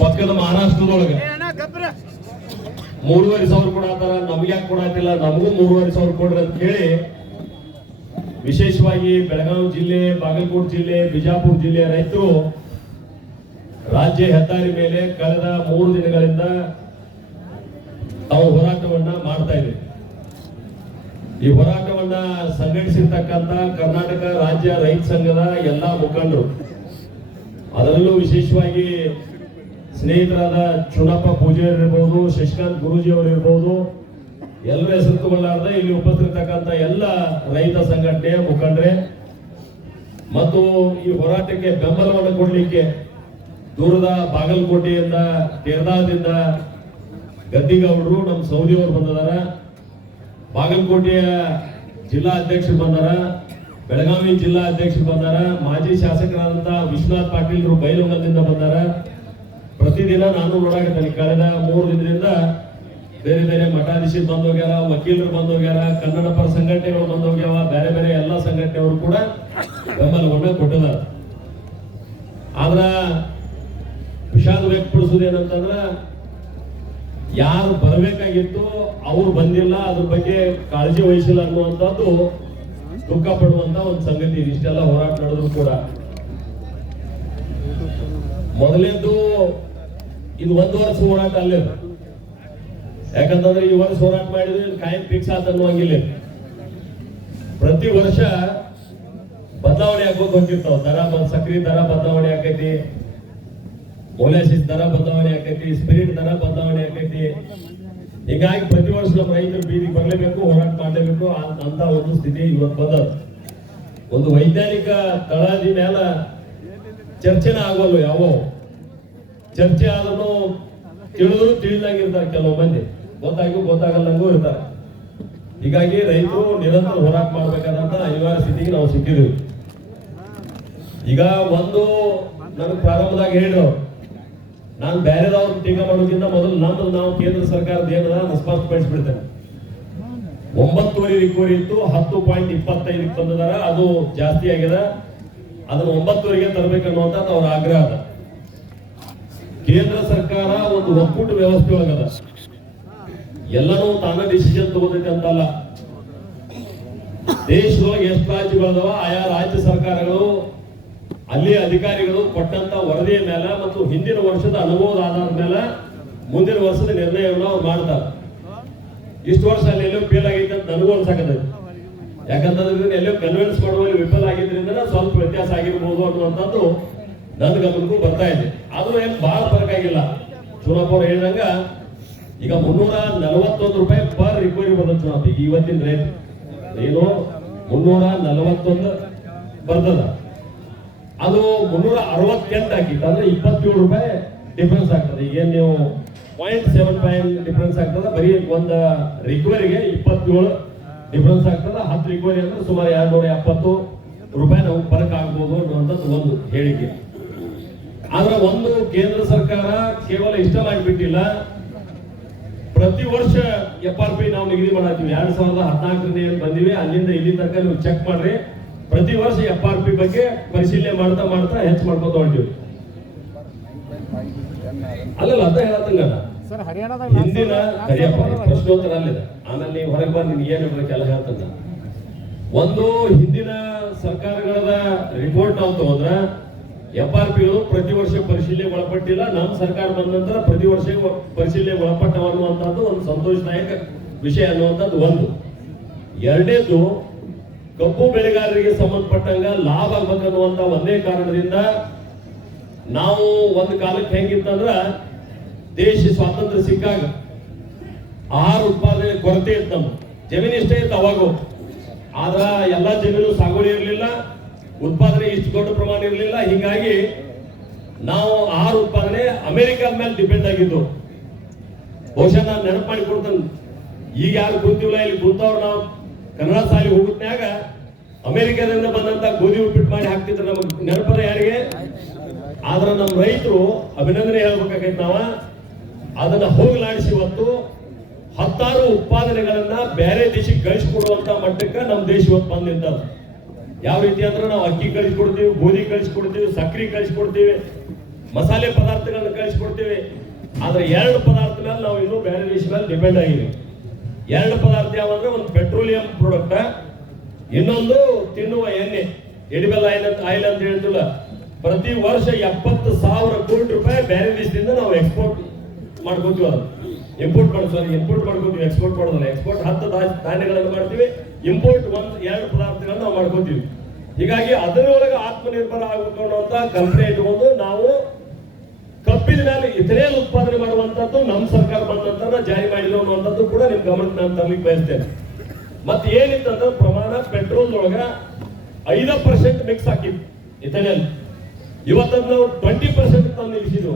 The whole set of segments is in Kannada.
ಪಕ್ಕದ ಮಹಾರಾಷ್ಟ್ರದೊಳಗೆ 3,500 ಕೊಡತ್ತಾರ, ನಮ್ಗೆ ಯಾಕೆ ಕೊಡತ್ತಿಲ್ಲ, ನಮಗೂ 3,500 ಕೊಡ್ರಿ ಅಂತ ಹೇಳಿ ವಿಶೇಷವಾಗಿ ಬೆಳಗಾವಿ ಜಿಲ್ಲೆ, ಬಾಗಲಕೋಟೆ ಜಿಲ್ಲೆ, ಬಿಜಾಪುರ ಜಿಲ್ಲೆಯ ರೈತರು ರಾಜ್ಯ ಹೆದ್ದಾರಿ ಮೇಲೆ ಕಳೆದ 3 ದಿನಗಳಿಂದ ತಾವು ಹೋರಾಟವನ್ನ ಮಾಡ್ತಾ ಇದ್ದಾರೆ. ಈ ಹೋರಾಟವನ್ನ ಸಂಘಟಿಸಿರ್ತಕ್ಕಂಥ ಕರ್ನಾಟಕ ರಾಜ್ಯ ರೈತ ಸಂಘದ ಎಲ್ಲಾ ಮುಖಂಡರು, ಅದರಲ್ಲೂ ವಿಶೇಷವಾಗಿ ಸ್ನೇಹಿತರಾದ ಚುನಪ್ಪ ಪೂಜಾರಿ ಇರ್ಬೋದು, ಶಶಿಕಾಂತ್ ಗುರೂಜಿ ಅವರು ಇರ್ಬೋದು, ಎಲ್ಲರ ಹೆಸರು ತಗೊಳ್ಳಾರ್ದ ಇಲ್ಲಿ ಉಪಸ್ಥಿತಕ್ಕಂಥ ಎಲ್ಲ ರೈತ ಸಂಘಟನೆಯ ಮುಖಂಡರೇ ಮತ್ತು ಈ ಹೋರಾಟಕ್ಕೆ ಬೆಂಬಲವನ್ನು ಕೊಡಲಿಕ್ಕೆ ದೂರದ ಬಾಗಲಕೋಟೆಯಿಂದ, ಕೇರಳದಿಂದ ಗದ್ದಿಗೌಡರು, ನಮ್ಮ ಸೌದಿ ಅವರು ಬಂದಿದಾರ, ಬಾಗಲಕೋಟೆಯ ಜಿಲ್ಲಾ ಅಧ್ಯಕ್ಷರು ಬಂದಾರ, ಬೆಳಗಾವಿ ಜಿಲ್ಲಾ ಅಧ್ಯಕ್ಷರು ಬಂದಾರ, ಮಾಜಿ ಶಾಸಕರಾದಂತಹ ವಿಶ್ವನಾಥ್ ಪಾಟೀಲ್ರು ಬೈಲಹೊಂಗಲದಿಂದ ಬಂದಾರ. ಪ್ರತಿದಿನ ನಾನು ನೋಡಾಕತ್ತೇನೆ, ಕಳೆದ 3 ದಿನದಿಂದ ಬೇರೆ ಬೇರೆ ಮಠಾಧೀಶರು ಬಂದು ಹೋಗ್ಯಾರ, ವಕೀಲರು ಬಂದು ಹೋಗ್ಯಾರ, ಕನ್ನಡ ಪರ ಸಂಘಟನೆಗಳು ಬಂದು ಹೋಗ್ಯಾವ, ಬೇರೆ ಬೇರೆ ಎಲ್ಲ ಸಂಘಟನೆಯವರು ಕೂಡ ಬೆಂಬಲವನ್ನ ಕೊಟ್ಟಿದ್ದಾರೆ. ಆದ್ರ ವಿಷಾದ ವ್ಯಕ್ತಪಡಿಸುವುದೇನಂತಂದ್ರ ಯಾರು ಬರಬೇಕಾಗಿತ್ತು ಅವ್ರು ಬಂದಿಲ್ಲ, ಅದ್ರ ಬಗ್ಗೆ ಕಾಳಜಿ ವಹಿಸಿಲ್ಲ ಅನ್ನುವಂಥದ್ದು ದುಃಖ ಪಡುವಂತ ಒಂದು ಸಂಗತಿ. ಇಷ್ಟೆಲ್ಲ ಹೋರಾಟ ನಡೆದ್ರು ಕೂಡ ಮೊದಲೇದ್ದು ಇದು 1 ವರ್ಷ ಹೋರಾಟ ಅಲ್ಲೇ. ಯಾಕಂತಂದ್ರೆ ಈ ವರ್ಷ ಹೋರಾಟ ಮಾಡಿದ್ರೆ ಕಾಯಂ ಫಿಕ್ಸ್ ಆತ ಅನ್ನುವಂಗಿಲ್ಲ. ಪ್ರತಿ ವರ್ಷ ಬದಲಾವಣೆ ಆಗೋದು ಹೊಂದಿರ್ತಾವ. ಸಕ್ರಿ ದರ ಬದಲಾವಣೆ ಆಕೈತಿ, ಮೊಲಾಸಿಸ್ ದರ ಬದಲಾವಣೆ ಆಕೈತಿ, ಸ್ಪಿರಿಟ್ ದರ ಬದಲಾವಣೆ ಆಕೈತಿ. ಹೀಗಾಗಿ ಪ್ರತಿ ವರ್ಷ ನಮ್ಮ ರೈತರು ಬೀದಿಗೆ ಬರಲೇಬೇಕು, ಹೋರಾಟ ಮಾಡಲೇಬೇಕು ಅಂತ ಒಂದು ಸ್ಥಿತಿ ಇವತ್ತು ಬಂದದ. ಒಂದು ವೈಜ್ಞಾನಿಕ ತಳದಿ ಮೇಲ ಚರ್ಚೆನ ಆಗೋಲ್ಲ. ಯಾವ ಚರ್ಚೆ ಆದ್ರೂ ತಿಳಿದ್ರು ತಿಳಿದಂಗಿರ್ತಾರೆ, ಕೆಲವು ಮಂದಿ ಗೊತ್ತಾಗಲ್ಲಂಗೂ ಇರ್ತಾರೆ. ಹೀಗಾಗಿ ರೈತರು ನಿರಂತರ ಹೋರಾಟ ಮಾಡ್ಬೇಕಾದಂತ ಅನಿವಾರ್ಯ ಸ್ಥಿತಿಗೆ ನಾವು ಸಿಕ್ಕಿದ್ವಿ. ಈಗ ಒಂದು ನನಗೆ ಪ್ರಾರಂಭದಾಗ ಹೇಳಿದ್ರು, ನಾನು ಬೇರೆದವ್ರು ಟೀಕಾ ಮಾಡೋದ್ರಿಂದ ಮೊದಲು ನಮ್ದು ನಾವು ಕೇಂದ್ರ ಸರ್ಕಾರದ ಏನದ ಸ್ಪಷ್ಟಪಡಿಸ್ಬಿಡ್ತೇನೆ. 9.5 ರಿಕವರಿ ಇತ್ತು, 10.25 ತಂದಿದಾರ, ಅದು ಜಾಸ್ತಿ ಆಗಿದೆ. ಅದನ್ನು 9ವರೆಗೆ ತರಬೇಕನ್ನುವಂತ ಅವ್ರ ಆಗ್ರಹ ಅದ. ಕೇಂದ್ರ ಸರ್ಕಾರ ಒಂದು ಒಕ್ಕೂಟ ವ್ಯವಸ್ಥೆ ಒಳಗದ, ಎಲ್ಲರೂ ತಾನ ಡಿಸಿಷನ್ ತಗೋದೈತೆ ಅಂತಲ್ಲ. ದೇಶದೊಳಗೆ ಎಷ್ಟು ರಾಜ್ಯಗಳದಾವ, ಆಯಾ ರಾಜ್ಯ ಸರ್ಕಾರಗಳು ಅಲ್ಲಿ ಅಧಿಕಾರಿಗಳು ಕೊಟ್ಟಂತ ವರದಿಯ ಮೇಲೆ ಮತ್ತು ಹಿಂದಿನ ವರ್ಷದ ಅನುಭವದ ಆಧಾರದ ಮೇಲೆ ಮುಂದಿನ ವರ್ಷದ ನಿರ್ಣಯವನ್ನು ಅವ್ರು ಮಾಡ್ತಾರೆ. ಇಷ್ಟು ವರ್ಷ ಅಲ್ಲಿ ಎಲ್ಲೋ ಫೇಲ್ ಆಗೈತೆ ಅಂತ ನನಗೂ ಅನ್ಸಾಕತೈತಿ. ಯಾಕಂತಂದ್ರೆ ಎಲ್ಲೋ ಕನ್ವಿನ್ಸ್ ಮಾಡುವಲ್ಲಿ ವಿಫಲ ಆಗಿದ್ರಿಂದ ಸ್ವಲ್ಪ ವ್ಯತ್ಯಾಸ ಆಗಿರ್ಬೋದು ಅನ್ನುವಂಥದ್ದು ನನ್ನ ಗಮನಕ್ಕೂ ಬರ್ತಾ ಇದೆ. ಆದ್ರೂ ಏನು ಬಹಳ ಫರಕ್ ಆಗಿಲ್ಲ. ಚುನಾಪ್ ಅವ್ರು ಹೇಳಿದಂಗ ಈಗ 341 ರೂಪಾಯಿ ಪರ್ ರಿಕವರಿ ಬರ್ತದೆ. ಚುನಾಪ್ ಈಗ ಇವತ್ತಿನ ರೇಟ್ ಏನು 341 ಬರ್ತದ. ಅದು 368 ಆಗಿತ್ತು ಅಂದ್ರೆ 27 ರೂಪಾಯಿ ಡಿಫ್ರೆನ್ಸ್ ಆಗ್ತದೆ. ಈಗ ನೀವು 0.75 ಡಿಫ್ರೆನ್ಸ್ ಆಗ್ತದೆ. ಬರೀ ಒಂದು ರಿಕವರಿಗೆ 27 ಡಿಫ್ರೆನ್ಸ್ ಆಗ್ತದೆ. 10 ರಿಕವರಿ ಅಂದ್ರೆ ಸುಮಾರು 270 ರೂಪಾಯಿ ನಾವು ಫರಕ್ ಆಗ್ಬೋದು ಅನ್ನುವಂಥದ್ದು ಒಂದು ಹೇಳಿಕೆ. ಆದ್ರೆ ಒಂದು ಕೇಂದ್ರ ಸರ್ಕಾರ ಕೇವಲ ಇಷ್ಟ ಮಾಡಿಬಿಟ್ಟಿಲ್ಲ, ಪ್ರತಿ ವರ್ಷ FRP ನಾವು ನಿಗದಿ ಮಾಡತ್ತೀವಿ. 2014ರಿಂದ ಏನ್ ಬಂದಿವಿ ಅಲ್ಲಿಂದ ಇಲ್ಲಿ ತನಕ ನೀವು ಚೆಕ್ ಮಾಡ್ರಿ. ಪ್ರತಿ ವರ್ಷ FRP ಬಗ್ಗೆ ಪರಿಶೀಲನೆ ಮಾಡ್ತಾ ಮಾಡ್ತಾ ಹೆಚ್ಚು ಮಾಡ್ಕೊತ ಹೊಂಟಿವಿ. ಅಲ್ಲಲ್ಲ ಅಂತ ಹೇಳತ್ತಂಗ ಹಿಂದಿನ ಕರಿಯಪ್ಪ ಪ್ರಶ್ನೋತ್ತರ ಅಲ್ಲಿದೆ. ಆಮೇಲೆ ನೀವು ಹೊರಗೆ ಬಂದು ನಿಮ್ಗೆ ಏನ್ ಎಲ್ಲ ಹೇಳ್ತಂಗ. ಒಂದು ಹಿಂದಿನ ಸರ್ಕಾರಗಳ ರಿಪೋರ್ಟ್ ನಾವು ತಗೊಂಡ್ರ FRPಗಳು ಪ್ರತಿ ವರ್ಷ ಪರಿಶೀಲನೆ ಒಳಪಟ್ಟಿಲ್ಲ. ನಮ್ಮ ಸರ್ಕಾರ ಬಂದ ನಂತರ ಪ್ರತಿ ವರ್ಷ ಪರಿಶೀಲನೆ ಒಳಪಟ್ಟವ ಅನ್ನುವಂಥದ್ದು ಒಂದು ಸಂತೋಷದಾಯಕ ವಿಷಯ ಅನ್ನುವಂಥದ್ದು ಒಂದು. ಎರಡನೇದು, ಕಬ್ಬು ಬೆಳೆಗಾರರಿಗೆ ಸಂಬಂಧಪಟ್ಟಂಗ ಲಾಭ ಆಗ್ಬೇಕನ್ನುವಂತ ಒಂದೇ ಕಾರಣದಿಂದ ನಾವು ಒಂದು ಕಾಲಕ್ಕೆ ಹೆಂಗಿತ್ತಂದ್ರ ದೇಶ ಸ್ವಾತಂತ್ರ್ಯ ಸಿಕ್ಕಾಗ ಆಹಾರ ಉತ್ಪಾದನೆ ಕೊರತೆ ಇತ್ತು. ನಮ್ಮ ಜಮೀನು ಇಷ್ಟೇ ಇತ್ತು ಅವಾಗ. ಆದ್ರ ಎಲ್ಲಾ ಜಮೀನು ಸಾಗುವಳಿ ಇರಲಿಲ್ಲ, ಉತ್ಪಾದನೆ ಇಷ್ಟು ದೊಡ್ಡ ಪ್ರಮಾಣ ಇರಲಿಲ್ಲ. ಹೀಗಾಗಿ ನಾವು ಆಹಾರ ಉತ್ಪಾದನೆ ಅಮೆರಿಕದ ಮೇಲೆ ಡಿಪೆಂಡ್ ಆಗಿದ್ದು. ಬಹುಶಃ ನಾನು ನೆನಪು ಮಾಡಿ ಕೊಡ್ತೇನೆ. ಈಗ ಯಾರು ಕುಂತಿಲ್ಲ, ಇಲ್ಲಿ ಕುಂತವ್ರು ನಾವು ಕನ್ನಡ ಶಾಲೆ ಹೋಗುತ್ನ್ಯಾಗ ಅಮೆರಿಕದಿಂದ ಬಂದಂತ ಗೋಧಿ ಉಪ್ಪಿಟ್ಟು ಮಾಡಿ ಹಾಕ್ತಿದ್ರು. ನಮಗೆ ನೆನಪದ ಯಾರಿಗೆ? ಆದ್ರ ನಮ್ಮ ರೈತರು ಅಭಿನಂದನೆ ಹೇಳ್ಬೇಕಾಗೈತೆ. ನಾವ ಅದನ್ನ ಹೋಗಲಾಡಿಸಿ ಇವತ್ತು 10 ಉತ್ಪಾದನೆಗಳನ್ನ ಬೇರೆ ದೇಶಕ್ಕೆ ಕಳಿಸಿಕೊಡುವಂತ ಮಟ್ಟಕ್ಕೆ ನಮ್ಮ ದೇಶ ಇವತ್ತು ಬಂದ್ ನಿಂತದ. ಯಾವ ರೀತಿ ಅಂದ್ರೆ ನಾವು ಅಕ್ಕಿ ಕಳಿಸ್ಕೊಡ್ತೀವಿ, ಗೋಧಿ ಕಳಿಸ್ಕೊಡ್ತೀವಿ, ಸಕ್ಕರೆ ಕಳಿಸ್ಕೊಡ್ತೀವಿ, ಮಸಾಲೆ ಪದಾರ್ಥಗಳನ್ನ ತರಿಸ್ಕೊಡ್ತೀವಿ. ಆದ್ರೆ 2 ಪದಾರ್ಥ ಮೇಲೆ ನಾವು ಇನ್ನೂ ಬೇರೆ ದೇಶ ಮೇಲೆ ಡಿಪೆಂಡ್ ಆಗಿವಿ. 2 ಪದಾರ್ಥ ಯಾವಂದ್ರೆ ಒಂದು ಪೆಟ್ರೋಲಿಯಂ ಪ್ರಾಡಕ್ಟ್, ಇನ್ನೊಂದು ತಿನ್ನುವ ಎಣ್ಣೆ, ಎಡಿಬಲ್ ಆಯಿಲ್ ಅಂತ ಹೇಳ್ತಿಲ್ಲ. ಪ್ರತಿ ವರ್ಷ 70,000 ಕೋಟಿ ರೂಪಾಯಿ ಬೇರೆ ದೇಶದಿಂದ ನಾವು ಎಕ್ಸ್ಪೋರ್ಟ್ ಮಾಡ್ಕೋತೀವಿ. ಅದು ಇಂಪೋರ್ಟ್ ಮಾಡ್ಕೋತೀವಿ, ಎಕ್ಸ್ಪೋರ್ಟ್ ಮಾಡೋದಿಲ್ಲ. ಎಕ್ಸ್ಪೋರ್ಟ್ 10 ಧಾನ್ಯಗಳನ್ನು ಮಾಡ್ತೀವಿ, ಇಂಪೋರ್ಟ್ 1-2 ಪದಾರ್ಥಗಳನ್ನು ನಾವು ಮಾಡ್ಕೋತೀವಿ. ಹೀಗಾಗಿ ಅದರೊಳಗೆ ಆತ್ಮನಿರ್ಭರ ಆಗಬೇಕು ಅನ್ನುವಂತ ಕಲ್ಪನೆ ಇಟ್ಕೊಂಡು ನಾವು ಕಬ್ಬಿನ ಮೇಲೆ ಇಥೆನಾಲ್ ಉತ್ಪಾದನೆ ಮಾಡುವಂತದ್ದು ನಮ್ಮ ಸರ್ಕಾರ ಬಂದ ನಂತರ ಜಾರಿ ಮಾಡಿದ್ರು ಅನ್ನುವಂಥದ್ದು ಕೂಡ ನಿಮ್ ಗಮನಕ್ಕೆ ನಾನು ತರಲಿಕ್ಕೆ ಬಯಸ್ತೇನೆ. ಮತ್ತೆ ಏನಿತ್ತಂದ್ರೆ ಪ್ರಮಾಣ ಪೆಟ್ರೋಲ್ ಒಳಗ 5% ಮಿಕ್ಸ್ ಹಾಕಿತ್ತು ಇಥೆನಾಲ್. ಇವತ್ತದ್ದು ನಾವು 20% ತಂದು ನಿಲ್ಲಿಸಿದ್ರು.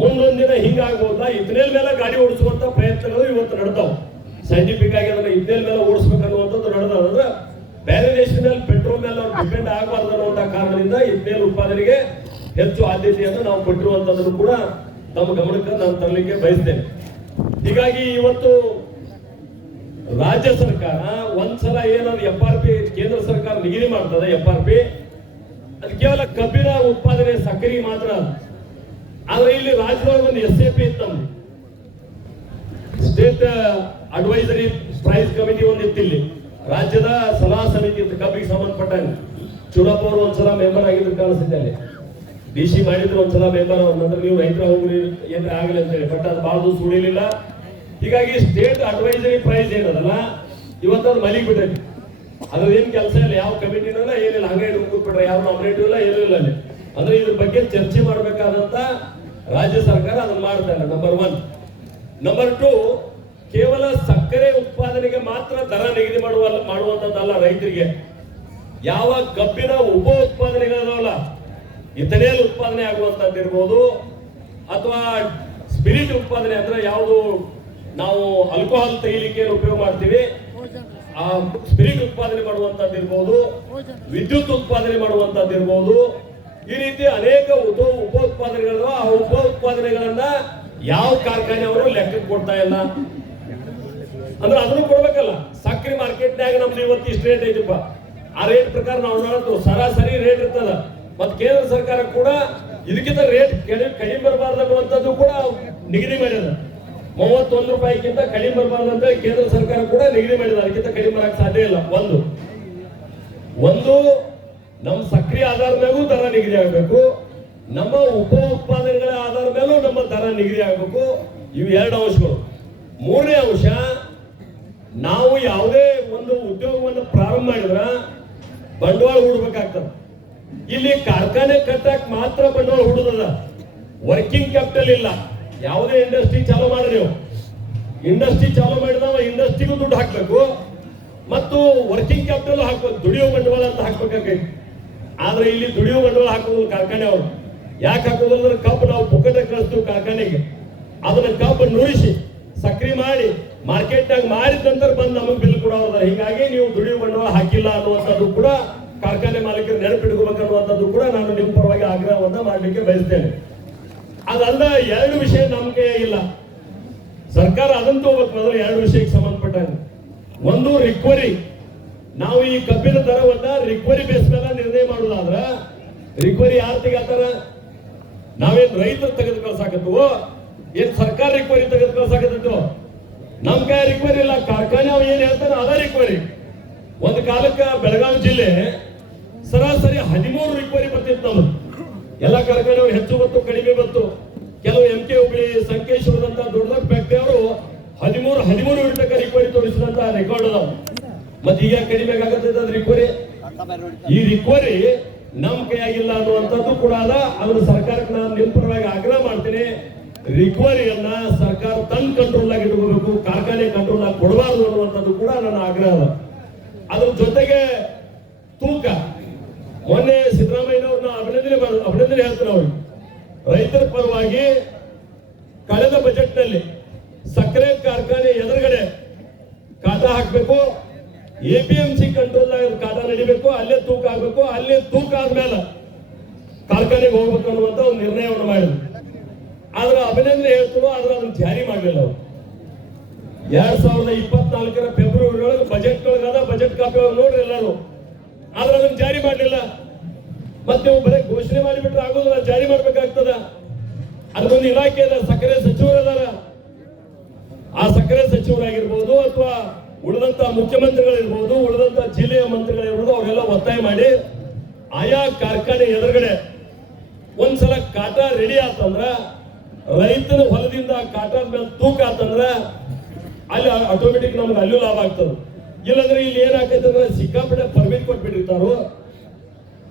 ಮುಂದೊಂದು ದಿನ ಹಿಂಗಾಗ್ಬೋದಾ, ಇಥೆನಾಲ್ ಮೇಲೆ ಗಾಡಿ ಓಡಿಸುವಂತ ಪ್ರಯತ್ನಗಳು ಇವತ್ತು ನಡೆದಾವ. ಸೈಂಟಿಫಿಕ್ ಆಗಿ ಅದನ್ನ ಇಥೆನಾಲ್ ಮೇಲೆ ಓಡಿಸ್ಬೇಕನ್ನುವಂಥದ್ದು ನಡೆದಾವ. ಅಂದ್ರೆ ಬೇರೆ ದೇಶದ ಮೇಲೆ ಪೆಟ್ರೋಲ್ ಮೇಲೆ ಅವ್ರು ಡಿಪೆಂಡ್ ಆಗಬಾರ್ದು ಅನ್ನುವಂಥ ಕಾರಣದಿಂದ ಇಥೆನಾಲ್ ಉತ್ಪಾದನೆಗೆ ಹೆಚ್ಚು ಆದ್ಯತೆಯನ್ನು ನಾವು ಕೊಟ್ಟಿರುವಂತದ್ದನ್ನು ಕೂಡ ತಮ್ಮ ಗಮನಕ್ಕೆ ನಾನು ತರಲಿಕ್ಕೆ ಬಯಸ್ತೇನೆ. ಹೀಗಾಗಿ ಇವತ್ತು ರಾಜ್ಯ ಸರ್ಕಾರ ಒಂದ್ಸಲ ಏನಾದ್ರು FRP ಕೇಂದ್ರ ಸರ್ಕಾರ ನಿಗದಿ ಮಾಡ್ತದೆ, FRP ಅದು ಕೇವಲ ಕಬ್ಬಿನ ಉತ್ಪಾದನೆ ಸಕ್ಕರೆ ಮಾತ್ರ. ಆದ್ರೆ ಇಲ್ಲಿ ರಾಜ್ಯದೊಳಗೆ ಒಂದು SAP ಇತ್ತು, ನಮ್ದು ಸ್ಟೇಟ್ ಅಡ್ವೈಸರಿ ಪ್ರೈಸ್ ಕಮಿಟಿ ಒಂದಿತ್ತು. ಇಲ್ಲಿ ರಾಜ್ಯದ ಸಲಹಾ ಸಮಿತಿ ಇತ್ತು ಕಬ್ಬಿಗೆ ಸಂಬಂಧಪಟ್ಟಂಗೆ. ಚುನಾಪ್ ಅವರು ಒಂದ್ಸಲ ಮೆಂಬರ್ ಆಗಿದ್ರು ಕಾಣಿಸ್ತಿದ್ದೆ, ಅಲ್ಲಿ DC ಮಾಡಿದ್ರು ಒಂದ್ಸಲ ಮೆಂಬರ್. ಅಂದ್ರೆ ನೀವು ರೈತರ ಹೋಗ್ರಿ ಏನ್ರ ಆಗಲಿ ಅಂತ ಹೇಳಿ, ಬಟ್ ಅದು ಬಹಳ ದಿವಸ ಉಳಿಲಿಲ್ಲ. ಹೀಗಾಗಿ ಸ್ಟೇಟ್ ಅಡ್ವೈಸರಿ ಪ್ರೈಸ್ ಏನದಲ್ಲ ಇವತ್ತದು ಮಲಿಗೆ ಬಿಟ್ಟೈತಿ. ಅದೇನ್ ಕೆಲಸ ಇಲ್ಲ, ಯಾವ ಕಮಿಟಿನಲ್ಲ ಏನಿಲ್ಲ, ಹಂಗೆ ಕೂತ್ಬಿಟ್ರೆ ಯಾವ ನಾಮಿನೇಟಿವ್ ಇಲ್ಲ, ಏನೂ ಇಲ್ಲ ಅಲ್ಲಿ. ಅಂದ್ರೆ ಇದ್ರ ಬಗ್ಗೆ ಚರ್ಚೆ ಮಾಡಬೇಕಾದಂತ ರಾಜ್ಯ ಸರ್ಕಾರ ಅದನ್ನ ಮಾಡ್ತಾ ಇಲ್ಲ. ನಂಬರ್ 1. ನಂಬರ್ 2, ಕೇವಲ ಸಕ್ಕರೆ ಉತ್ಪಾದನೆಗೆ ಮಾತ್ರ ದರ ನಿಗದಿ ಮಾಡುವಂತದ್ದಲ್ಲ ರೈತರಿಗೆ. ಯಾವ ಕಬ್ಬಿನ ಉಪ ಉತ್ಪಾದನೆಗಳಲ್ಲ, ಇಥೆನಾಲ್ ಉತ್ಪಾದನೆ ಆಗುವಂತದ್ದು ಇರ್ಬೋದು, ಅಥವಾ ಸ್ಪಿರಿಟ್ ಉತ್ಪಾದನೆ ಅಂದ್ರೆ ಯಾವುದು ನಾವು ಆಲ್ಕೋಹಾಲ್ ತೆಗಿಲಿಕ್ಕೆ ಉಪಯೋಗ ಮಾಡ್ತೀವಿ, ಆ ಸ್ಪಿರಿಟ್ ಉತ್ಪಾದನೆ ಮಾಡುವಂತದ್ದು ಇರ್ಬೋದು, ವಿದ್ಯುತ್ ಉತ್ಪಾದನೆ ಮಾಡುವಂತದ್ದು ಇರ್ಬೋದು. ಈ ರೀತಿ ಅನೇಕ ಉಪ ಉತ್ಪಾದನೆಗಳು. ಆ ಉಪ ಉತ್ಪಾದನೆಗಳನ್ನ ಯಾವ ಕಾರ್ಖಾನೆ ಅವರು ಲೆಕ್ಕಕ್ಕೆ ಕೊಡ್ತಾ ಇಲ್ಲ. ಅಂದ್ರೆ ಅದನ್ನು ಕೊಡ್ಬೇಕಲ್ಲ. ಸಕ್ಕರೆ ಮಾರ್ಕೆಟ್ನಾಗ ನಮ್ದು ಇವತ್ತು ಇಷ್ಟು ರೇಟ್ ಐತಪ್ಪ, ಆ ರೇಟ್ ಪ್ರಕಾರ ನಾವು ನೋಡೋದು ಸರಾಸರಿ ರೇಟ್ ಇರ್ತದ. ಮತ್ತೆ ಕೇಂದ್ರ ಸರ್ಕಾರ ಕೂಡ ಇದಕ್ಕಿಂತ ರೇಟ್ ಕಡಿಮೆ ಬರಬಾರ್ದು ಅನ್ನುವಂಥದ್ದು ಕೂಡ ನಿಗದಿ ಮಾಡಿದ. 31 ರೂಪಾಯಿಗಿಂತ ಕಡಿಮೆ ಬರಬಾರ್ದು ಅಂತ ಕೇಂದ್ರ ಸರ್ಕಾರ ಕೂಡ ನಿಗದಿ ಮಾಡಿದ. ಅದಕ್ಕಿಂತ ಕಡಿಮೆ ಬರಕ್ಕೆ ಸಾಧ್ಯ ಇಲ್ಲ. ಒಂದು ನಮ್ಮ ಸಕ್ರಿಯ ಆಧಾರದ ಮೇಲೂ ದರ ನಿಗದಿ ಆಗಬೇಕು, ನಮ್ಮ ಉಪ ಉತ್ಪಾದನೆಗಳ ಆಧಾರದ ಮೇಲೂ ನಮ್ಮ ದರ ನಿಗದಿ ಆಗಬೇಕು. ಇವು 2 ಅಂಶಗಳು. 3ನೇ ಅಂಶ, ನಾವು ಯಾವುದೇ ಒಂದು ಉದ್ಯೋಗವನ್ನು ಪ್ರಾರಂಭ ಮಾಡಿದ್ರ ಬಂಡವಾಳ ಹೂಡಬೇಕಾಗ್ತದೆ. ಇಲ್ಲಿ ಕಾರ್ಖಾನೆ ಕಟ್ಟಕ್ ಮಾತ್ರ ಬಂಡವಾಳ ಹೂಡುದದ, ವರ್ಕಿಂಗ್ ಕ್ಯಾಪಿಟಲ್ ಇಲ್ಲ. ಯಾವುದೇ ಇಂಡಸ್ಟ್ರಿ ಚಾಲೂ ಮಾಡ್ರಿ ನೀವು, ಇಂಡಸ್ಟ್ರಿ ಚಾಲೂ ಮಾಡಿದವ ಇಂಡಸ್ಟ್ರಿಗೂ ದುಡ್ಡು ಹಾಕ್ಬೇಕು ಮತ್ತು ವರ್ಕಿಂಗ್ ಕ್ಯಾಪಿಟಲ್ ಹಾಕ್ಬೇಕು, ದುಡಿಯೋ ಬಂಡವಾಳ ಅಂತ ಹಾಕ್ಬೇಕಾಗೈತಿ. ಆದ್ರೆ ಇಲ್ಲಿ ದುಡಿಯೋ ಬಂಡವಾಳ ಹಾಕೋದು ಕಾರ್ಖಾನೆ ಅವರು. ಯಾಕೆ ಹಾಕೋದಂದ್ರೆ ಕಬ್ಬು ನಾವು ಪುಕ್ಕಟೆ ಕಳಿಸ್ತೀವಿ ಕಾರ್ಖಾನೆಗೆ, ಅದನ್ನ ಕಬ್ಬು ನುರಿಸಿ ಸಕ್ರಿ ಮಾಡಿ ಮಾರ್ಕೆಟ್ನಾಗ ಮಾರಿದ ನಂತರ ಬಂದು ನಮಗೆ ಬಿಲ್ ಕೊಡೋದ. ಹೀಗಾಗಿ ನೀವು ದುಡಿಯೋ ಬಂಡವಾಳ ಹಾಕಿಲ್ಲ ಅನ್ನುವಂಥದ್ದು ಕೂಡ ಕಾರ್ಖಾನೆ ಮಾಲೀಕರು ನೆನಪಿಟ್ಕೋಬೇಕನ್ನುವಂಥದ್ದು ಕೂಡ ನಾನು ನಿಮ್ಮ ಪರವಾಗಿ ಆಗ್ರಹವನ್ನ ಮಾಡಲಿಕ್ಕೆ ಬಯಸ್ತೇನೆ. ಅದಲ್ಲ 2 ವಿಷಯ ನಮ್ಗೆ ಇಲ್ಲ, ಸರ್ಕಾರ ಅದಂತೂ ಹೋಗ್ಬೇಕು. ಮೊದಲು 2 ವಿಷಯಕ್ಕೆ ಸಂಬಂಧಪಟ್ಟಂಗೆ. ಒಂದು ರಿಕವರಿ. ನಾವು ಈ ಕಬ್ಬಿನ ದರವನ್ನ ರಿಕವರಿ ಬೇಸ್ ಮೇಲೆ ನಿರ್ಣಯ ಮಾಡುದಾದ್ರ ರಿಕವರಿ ಯಾರು ತೆಗಿತಾರ? ನಾವೇನ್ ರೈತರು ತೆಗೆದು ಕಳ್ಸಾಕತ್ವೋ, ಏನ್ ಸರ್ಕಾರ ರಿಕವರಿ ತೆಗೆದು ಕಳ್ಸಾಕತ್ತೋ? ನಮ್ ಕೈ ರಿಕವರಿ ಇಲ್ಲ. ಕಾರ್ಖಾನೆ ಅವ್ ಏನ್ ಹೇಳ್ತಾನೆ ಅದ ರಿಕವರಿ. ಒಂದು ಕಾಲಕ್ಕೆ ಬೆಳಗಾವಿ ಜಿಲ್ಲೆ ಸರಾಸರಿ 13 ರಿಕವರಿ ಬರ್ತಿತ್ತು. ನಮ್ದು ಎಲ್ಲ ಕಾರ್ಖಾನೆಯವರು ಹೆಚ್ಚು ಬತ್ತು, ಕಡಿಮೆ ಬತ್ತು. ಕೆಲವು MK ಹುಬ್ಳಿ, ಸಂಕೇಶ್ವರದಂತ ದೊಡ್ಡ ದೊಡ್ಡ ಫ್ಯಾಕ್ಟರಿ ಅವರು 13 ಇರ್ತಕ್ಕ ರಿಕವರಿ ತೋರಿಸಿದಂತ ರೆಕಾರ್ಡ್ ಅದಾವ. ಮತ್ತೆ ಈಗ ಕಡಿಮೆ ಆಗತ್ತದ ರಿಕವರಿ. ಈ ರಿಕವರಿ ನಮ್ ಕೈಯಾಗಿಲ್ಲ ಅನ್ನುವಂಥದ್ದು ಕೂಡ ಅದ. ಅದನ್ನ ಸರ್ಕಾರಕ್ಕೆ ನಾನು ನಿಮ್ಮ ಪರವಾಗಿ ಆಗ್ರಹ ಮಾಡ್ತೇನೆ. ರಿಕವರಿಯನ್ನ ಸರ್ಕಾರ ತನ್ನ ಕಂಟ್ರೋಲ್ ಆಗಿ ಇಟ್ಕೋಬೇಕು, ಕಾರ್ಖಾನೆ ಕಂಟ್ರೋಲ್ ಆಗಿ ಕೊಡಬಾರ್ದು ಅನ್ನುವಂಥದ್ದು ಕೂಡ ನನ್ನ ಆಗ್ರಹ ಅದ. ಅದ್ರ ಜೊತೆಗೆ ತೂಕ. ಮೊನ್ನೆ ಸಿದ್ದರಾಮಯ್ಯನವ್ರನ್ನ ಅಭಿನಂದನೆ ಹೇಳ್ತಾರೆ. ಅವ್ರಿಗೆ ರೈತರ ಪರವಾಗಿ ಕಳೆದ ಬಜೆಟ್ ನಲ್ಲಿ ಸಕ್ಕರೆ ಕಾರ್ಖಾನೆ ಎದುರುಗಡೆ ಕಾಟ ಹಾಕಬೇಕು, APMC ಕಂಟ್ರೋಲ್ ಕಾಟ ನಡಿಬೇಕು, ಅಲ್ಲೇ ತೂಕ ಆಗ್ಬೇಕು, ಅಲ್ಲೇ ತೂಕ ಆದ್ಮೇಲೆ ಕಾರ್ಖಾನೆಗೆ ಹೋಗ್ಬೇಕು ಅನ್ನುವಂತ ಒಂದು ನಿರ್ಣಯವನ್ನು ಮಾಡಿದ್ರು. ಆದ್ರೆ ಅಭಿನಂದನೆ ಹೇಳ್ತಾರೆ, ಆದ್ರೆ ಅದನ್ನ ಜಾರಿ ಮಾಡಲಿಲ್ಲ ಅವರು. 2024 ಫೆಬ್ರವರಿ ಒಳಗೆ ಬಜೆಟ್ ಒಳಗಾದ, ಬಜೆಟ್ ಕಾಪಿ ಒಳಗೆ ನೋಡ್ರಿ ಎಲ್ಲರೂ. ಆದ್ರೆ ಅದನ್ನ ಜಾರಿ ಮಾಡಲಿಲ್ಲ. ಮತ್ತೆ ನೀವು ಬರೀ ಘೋಷಣೆ ಮಾಡಿಬಿಟ್ರೆ ಆಗೋದಿಲ್ಲ, ಜಾರಿ ಮಾಡ್ಬೇಕಾಗ್ತದ. ಅದಕ್ಕೊಂದು ಇಲಾಖೆ ಅದ, ಸಕ್ಕರೆ ಸಚಿವರು ಅದಾರ. ಆ ಸಕ್ಕರೆ ಸಚಿವರಾಗಿರ್ಬೋದು ಅಥವಾ ಉಳಿದಂತ ಮುಖ್ಯಮಂತ್ರಿಗಳಿರ್ಬೋದು, ಉಳಿದಂತ ಜಿಲ್ಲೆಯ ಮಂತ್ರಿಗಳಿರ್ಬೋದು, ಅವರೆಲ್ಲ ಒತ್ತಾಯ ಮಾಡಿ ಆಯಾ ಕಾರ್ಖಾನೆ ಎದುರುಗಡೆ ಒಂದ್ಸಲ ಕಾಟ ರೆಡಿ ಆತಂದ್ರ, ರೈತನ ಹೊಲದಿಂದ ಕಾಟ ಮೇಲೆ ತೂಕ ಆತಂದ್ರ ಅಲ್ಲಿ ಆಟೋಮೆಟಿಕ್ ನಮ್ಗೆ ಅಲ್ಲೂ ಲಾಭ ಆಗ್ತದೆ. ಇಲ್ಲಂದ್ರೆ ಇಲ್ಲಿ ಏನಾಗ್ತದೆ ಅಂದ್ರೆ ಸಿಕ್ಕಾಪಟ್ಟೆ ಪರ್ಮಿಟ್ ಕೊಟ್ಬಿಟ್ಟಿರ್ತಾರೋ,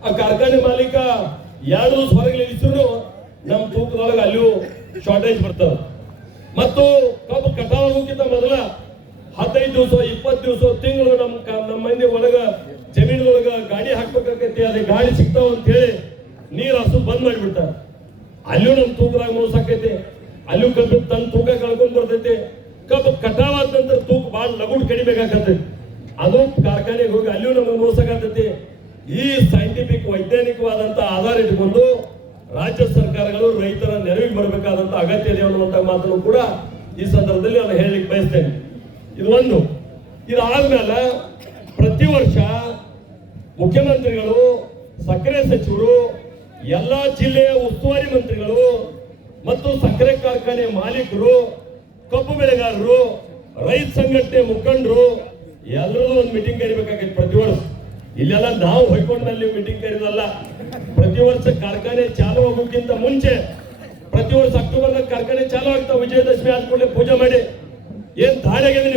ಆ ಕಾರ್ಖಾನೆ ಮಾಲೀಕ 2 ದಿವಸ ಹೊರಗೆ ಇಳಿಸಿದ್ರು ನಮ್ಮ ತೂಕದೊಳಗೆ ಅಲ್ಲೂ ಶಾರ್ಟೇಜ್ ಬರ್ತದೆ. ಮತ್ತು ಕಬ್ಬು ಕಟಾವಾಗೋಕ್ಕಿಂತ ಮೊದಲ 15 ದಿವಸ 20 ದಿವಸ ತಿಂಗಳು ನಮ್ಮ ಮಂದಿ ಒಳಗ ಜಮೀನೊಳಗ ಗಾಡಿ ಹಾಕ್ಬೇಕಾಗೈತಿ. ಅದೇ ಗಾಡಿ ಸಿಗ್ತಾವ ಅಂತ ಹೇಳಿ ನೀರು ಹಸು ಬಂದ್ ಮಾಡಿಬಿಡ್ತಾರೆ. ಅಲ್ಲೂ ನಮ್ಮ ತೂಕದಾಗ ಮೋಸ ಆಕೈತಿ, ಅಲ್ಲೂ ಕಬ್ಬು ತನ್ನ ತೂಕ ಕಳ್ಕೊಂಡ್ ಬರ್ತೈತಿ. ಕಬ್ಬು ಕಟಾವಾದ ನಂತರ ತೂಕ ಭಾಳ ಲಗುಡ್ ಕಡಿಬೇಕಾಗತ್ತೆ. ಅದು ಕಾರ್ಖಾನೆಗೆ ಹೋಗಿ ಅಲ್ಲೂ ನಮಗೆ ಮೋಸ ಆಗತೈತಿ. ಈ ಸೈಂಟಿಫಿಕ್ ವೈಜ್ಞಾನಿಕವಾದಂತ ಆಧಾರ ಇಟ್ಕೊಂಡು ರಾಜ್ಯ ಸರ್ಕಾರಗಳು ರೈತರ ನೆರವಿಗೆ ಬರಬೇಕಾದಂತ ಅಗತ್ಯ ಇದೆ ಅನ್ನುವಂತ ಮಾತನ್ನು ಕೂಡ ಈ ಸಂದರ್ಭದಲ್ಲಿ ನಾನು ಹೇಳಲಿಕ್ಕೆ ಬಯಸ್ತೇನೆ. ಇದು ಒಂದು. ಇದಾದ್ಮೇಲೆ ಪ್ರತಿ ವರ್ಷ ಮುಖ್ಯಮಂತ್ರಿಗಳು, ಸಕ್ಕರೆ ಸಚಿವರು, ಎಲ್ಲಾ ಜಿಲ್ಲೆಯ ಉಸ್ತುವಾರಿ ಮಂತ್ರಿಗಳು ಮತ್ತು ಸಕ್ಕರೆ ಕಾರ್ಖಾನೆ ಮಾಲೀಕರು, ಕಬ್ಬು ಬೆಳೆಗಾರರು, ರೈತ ಸಂಘಟನೆ ಮುಖಂಡರು ಎಲ್ಲರೂ ಒಂದು ಮೀಟಿಂಗ್ ಕರಿಬೇಕಾಗಿತ್ತು ಪ್ರತಿ ವರ್ಷ. ಇಲ್ಲೆಲ್ಲ ನಾವು ಹೊಯ್ಕೊಂಡ್ನಲ್ಲಿ ಮೀಟಿಂಗ್ ಕರೀದಲ್ಲ. ಪ್ರತಿ ವರ್ಷ ಕಾರ್ಖಾನೆ ಚಾಲು ಆಗೋಕ್ಕಿಂತ ಮುಂಚೆ, ಪ್ರತಿ ವರ್ಷ ಅಕ್ಟೋಬರ್ನಾಗ ಕಾರ್ಖಾನೆ ಚಾಲು ಆಗ್ತಾವ. ವಿಜಯದಶಮಿ ಆದ್ಮೇಲೆ ಪೂಜೆ ಮಾಡಿ ಏನ್ ದಾಳಿಯಾಗಿದೆ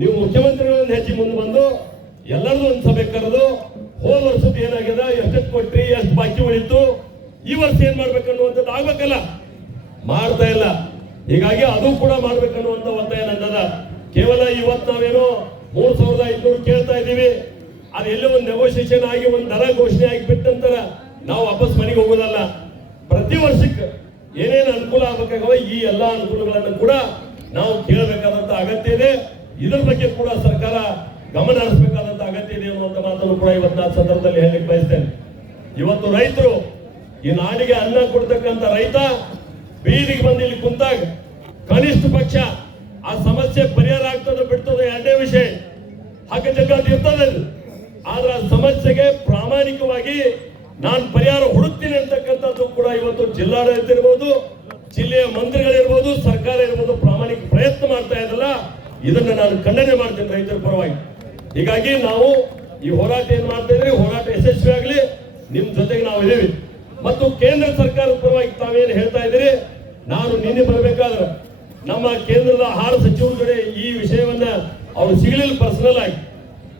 ನೀವು ಮುಖ್ಯಮಂತ್ರಿಗಳನ್ನ ಹೆಚ್ಚಿ ಮುಂದೆ ಬಂದು ಎಲ್ಲರದು ಒಂದು ಸಭೆ ಕರೆದು ಹೋದ ವರ್ಷದ ಏನಾಗಿದೆ, ಎಷ್ಟಕ್ಕೆ ಕೊಟ್ರಿ, ಎಷ್ಟು ಬಾಕಿ ಉಳಿತು, ಈ ವರ್ಷ ಏನ್ ಮಾಡ್ಬೇಕನ್ನುವಂಥದ್ದು ಆಗ್ಬೇಕಲ್ಲ, ಮಾಡ್ತಾ ಇಲ್ಲ. ಹೀಗಾಗಿ ಅದು ಕೂಡ ಮಾಡ್ಬೇಕನ್ನುವಂತ ಒತ್ತಾಯ ನನ್ನದ. ಕೇವಲ ಇವತ್ತು ನಾವೇನೋ 3500 ಕೇಳ್ತಾ ಇದ್ದೀವಿ, ಅದೆಲ್ಲ ಒಂದು ನೆಗೋಸಿಯೇಷನ್ ಆಗಿ ಒಂದು ದರ ಘೋಷಣೆ ಆಗಿ ಬಿಟ್ಟಂತರ ನಾವು ವಾಪಸ್ ಮನೆಗೆ ಹೋಗೋದಲ್ಲ. ಪ್ರತಿ ವರ್ಷಕ್ಕೆ ಏನೇನು ಅನುಕೂಲ ಆಗಬೇಕಾಗವ ಈ ಎಲ್ಲಾ ಅನುಕೂಲಗಳನ್ನು ಕೂಡ ನಾವು ಕೇಳಬೇಕಾದಂತ ಅಗತ್ಯ ಇದೆ. ಇದ್ರ ಬಗ್ಗೆ ಕೂಡ ಸರ್ಕಾರ ಗಮನ ಹರಿಸಬೇಕಾದಂತ ಅಗತ್ಯ ಇದೆ ಅನ್ನುವಂತ ಮಾತನ್ನು ಕೂಡ ಇವತ್ತು ನಾನು ಸಂದರ್ಭದಲ್ಲಿ ಹೇಳಲಿಕ್ಕೆ ಬಯಸ್ತೇನೆ. ಇವತ್ತು ರೈತರು, ಈ ನಾಡಿಗೆ ಅನ್ನ ಕೊಡ್ತಕ್ಕಂಥ ರೈತ ಬೀದಿಗೆ ಬಂದು ಇಲ್ಲಿ ಕುಂತಾಗ ಕನಿಷ್ಠ ಪಕ್ಷ ಆ ಸಮಸ್ಯೆ ಪರಿಹಾರ ಆಗ್ತದೆ ಬಿಡ್ತದೆ ಎರಡೇ ವಿಷಯ, ಹಕ್ಕ ಜಗ್ಗಾಟ ಇರ್ತದೆ. ಆದ್ರೆ ಆ ಸಮಸ್ಯೆಗೆ ಪ್ರಾಮಾಣಿಕವಾಗಿ ನಾನು ಪರಿಹಾರ ಹುಡುಕ್ತೀನಿ ಅಂತಕ್ಕಂಥದ್ದು ಕೂಡ ಇವತ್ತು ಜಿಲ್ಲಾಡಳಿತ ಇರ್ಬೋದು, ಜಿಲ್ಲೆಯ ಮಂತ್ರಿಗಳಿರ್ಬೋದು, ಸರ್ಕಾರ ಇರ್ಬೋದು ಪ್ರಾಮಾಣಿಕ ಪ್ರಯತ್ನ ಮಾಡ್ತಾ ಇದ್ದಲ್ಲ, ಇದನ್ನ ನಾನು ಖಂಡನೆ ಮಾಡ್ತೇನೆ ರೈತರ ಪರವಾಗಿ. ಹೀಗಾಗಿ ನಾವು ಈ ಹೋರಾಟ ಏನ್ ಮಾಡ್ತಾ ಇದ್ರಿ, ಹೋರಾಟ ಯಶಸ್ವಿ ಆಗ್ಲಿ, ನಿಮ್ ಜೊತೆಗೆ ನಾವು ಇದೀವಿ. ಮತ್ತು ಕೇಂದ್ರ ಸರ್ಕಾರದ ಪರವಾಗಿ ತಾವೇನು ಹೇಳ್ತಾ ಇದ್ದೀರಿ, ನಾನು ನಿನ್ನೆ ಬರಬೇಕಾದ್ರೆ ನಮ್ಮ ಕೇಂದ್ರದ ಆಹಾರ ಸಚಿವರ ಜೊತೆ ಈ ವಿಷಯವನ್ನ ಅವ್ರು ಸಿಗಲಿಲ್ಲ ಪರ್ಸನಲ್ ಆಗಿ,